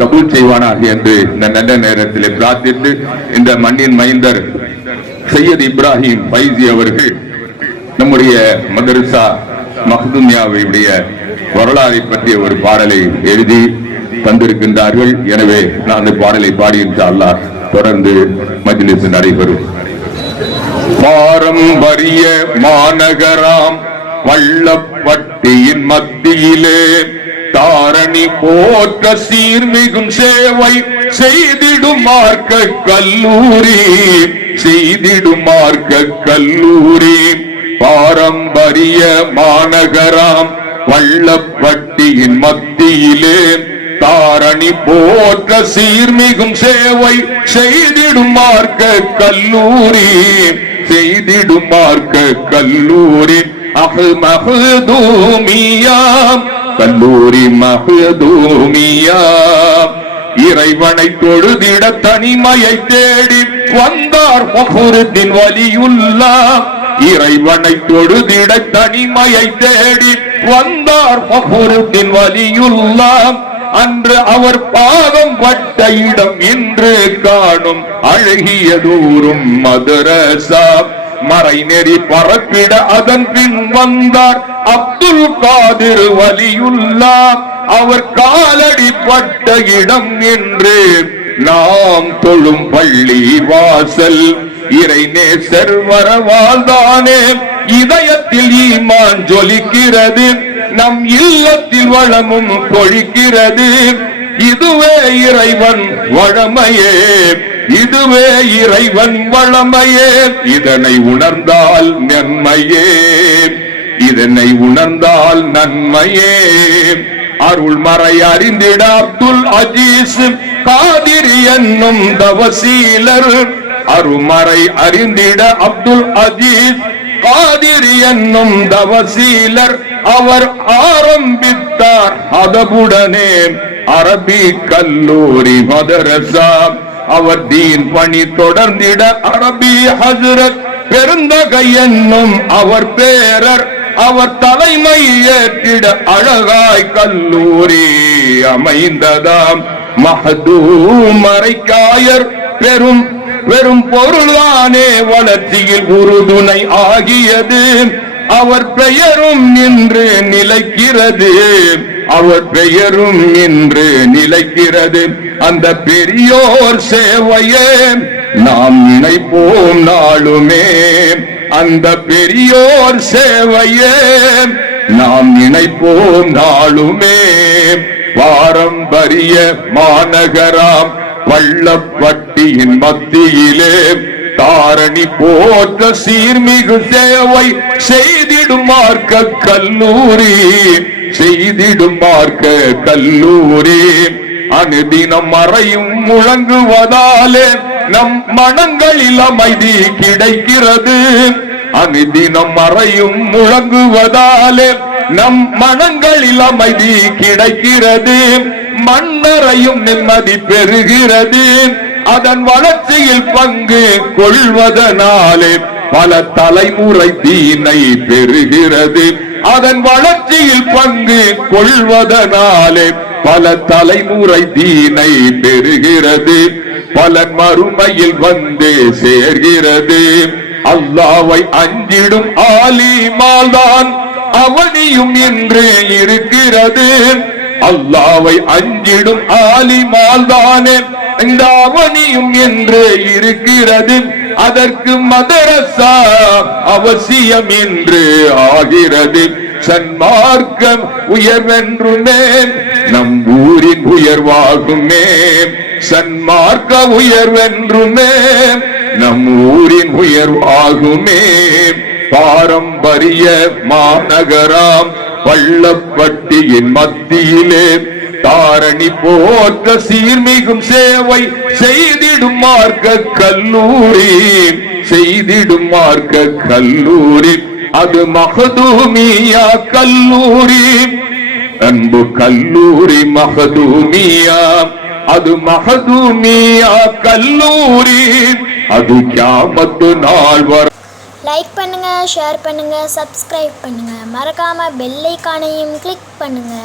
கபூல் செய்வானாக என்று இந்த நல்ல நேரத்தில் பிரார்த்தித்து, இந்த மண்ணின் மைந்தர் சையத் இப்ராஹிம் பைசி அவர்கள் நம்முடைய மதரசா மஹ்தூமியாவுடைய வரலாறை பற்றிய ஒரு பாடலை எழுதி தந்திருக்கின்றார்கள். எனவே நான் அந்த பாடலை பாடி இன்ஷா அல்லாஹ் தொடர்ந்து மஜ்லிஸ் நடைபெறும். பாரம்பரிய மாநகராம் வள்ளப்பட்டியின் மத்தியிலே தாரணி போற்ற சீர்மிகும் சேவை செய்திடும் மார்க்க கல்லூரி, செய்திடும் மார்க்க கல்லூரி. பாரம்பரிய மாநகராம் வள்ளப்பட்டியின் மத்தியிலே தாரணி போற்ற சீர்மிகும் சேவை செய்திடும் மார்க்க கல்லூரி, செய்திடும் மார்க்க கல்லூரி. மஹ்தூமியா கல்லூரி மஹ்தூமியா. இறைவனை தொழுதிட தனிமையை தேடி வந்தார் ஃபக்ருத்தீன் வலியுல்லாஹ். இறைவனை தொழுதிட தனிமையை தேடி வந்தார் ஃபக்ருத்தீன் வலியுல்லாஹ். அன்று அவர் பாதம் பட்ட இடம் இன்று காணும் அழகிய தூரும் மதரசா. மறை நெறி பரப்பிட அதன் பின் வந்தார் அப்துல் காதிர் வலியுல்லாஹ். அவர் காலடி பட்ட இடம் என்று நாம் தொழும் பள்ளி வாசல். இறை நேசர் வரவாழ்தானே இதயத்தில் ஈமான் ஜொலிக்கிறது, நம் இல்லத்தில் வளமும் கொழிக்கிறது. இதுவே இறைவன் வழமையே, இதுவே இறைவன் வளமையே. இதனை உணர்ந்தால் நன்மையே, இதனை உணர்ந்தால் நன்மையே. அருள் மறை அறிந்திட அப்துல் அஜீஸ் காதிரி என்னும் தவசீலர். அருமறை அறிந்திட அப்துல் அஜீஸ் காதிரி என்னும் தவசீலர். அவர் ஆரம்பித்தார் அதபுடனே அரபி கல்லூரி மதரசா. அவர் தீன் பணி தொடர்ந்திட அரபி ஹஜ்ரத் பெருந்தகை என்னும் அவர் பேரர். அவர் தலைமை ஏற்றிட அழகாய் கல்லூரி அமைந்ததாம். மஹ்தூம் மறைக்காயர் பெரும் வெறும் பொருளானே வளர்ச்சியில் உறுதுணை ஆகியது. அவர் பெயரும் நின்று நிலைக்கிறது, அவர் பெயரும் நின்று நிலைக்கிறது. அந்த பெரியோர் சேவையே நாம் நினைப்போம் நாளுமே, அந்த பெரியோர் சேவையே நாம் நினைப்போம் நாளுமே. பாரம்பரிய மாநகராம் வள்ளப்பட்டியின் மத்தியிலே தாரணி போற்ற சீர்மிகு சேவை செய்திடும் மார்க்க கல்லூரி, செய்திடும் மார்க்க கல்லூரி. அனுதினம் மறையும் முழங்குவதாலே நம் மனங்களில் அமைதி கிடைக்கிறது. அனுதினம் மறையும் முழங்குவதாலே நம் மனங்களில் அமைதி கிடைக்கிறது. மண்ணறையும் நிம்மதி பெறுகிறது. அதன் வளர்ச்சியில் பங்கு கொள்வதனாலே பல தலைமுறை தீனை பெறுகிறது. அதன் வளர்ச்சியில் பங்கு கொள்வதனாலே பல தலைமுறை தீனை பெறுகிறது. பலன் மறுமையில் வந்து சேர்கிறது. அல்லாஹ்வை அஞ்சிடும் ஆலிமால்தான் அவனியும் இன்று இருக்கிறது. அல்லாஹ்வை அஞ்சிடும் ஆலிமால்தானே இந்த அவனியும் என்று இருக்கிறது. அதற்கு மதரசா அவசியம் என்று ஆகிறது. சன்மார்க்கம் உயர்வென்றுமே நம் ஊரின் உயர்வாகுமே. சன்மார்க்க உயர்வென்றுமே நம் ஊரின் உயர்வாகுமே. பாரம்பரிய மாநகராம் வள்ளப்பட்டியின் மத்தியிலே தாரணி போற்ற சீர்மிகும் சேவை செய்திடும் மார்க்க கல்லூரி, செய்திடும் மார்க்க கல்லூரி. அது மஹ்தூமியா கல்லூரி, அன்பு கல்லூரி மஹ்தூமியா. அது மஹ்தூமியா கல்லூரி, அது கியாமத்து நாள் வரை. லைக் பண்ணுங்க, ஷேர் பண்ணுங்க, சப்ஸ்கிரைப் பண்ணுங்க, மறக்காம பெல் ஐகானையும் கிளிக் பண்ணுங்க.